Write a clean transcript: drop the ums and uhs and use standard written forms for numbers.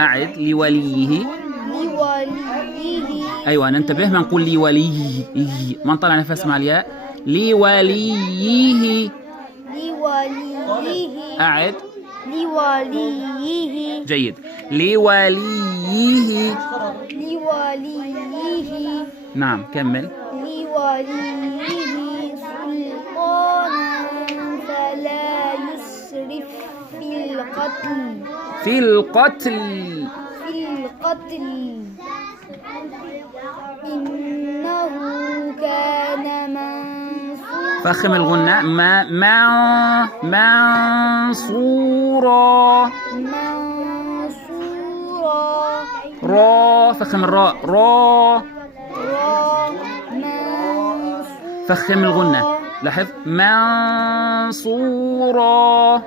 أعد لوليه. أيوة ننتبه، ما نقول لوليه، ما نطلع نفس مع الياء. لوليه. أعد. لوليه. جيد. لوليه. نعم كمل. لوليه سلطانا فلا يسرف في القتل. في القتل. إنه كان منصورا. فخم الغنة. منصورا. را. فخم الراء. را. فخم الغنة. لاحظ. منصورا.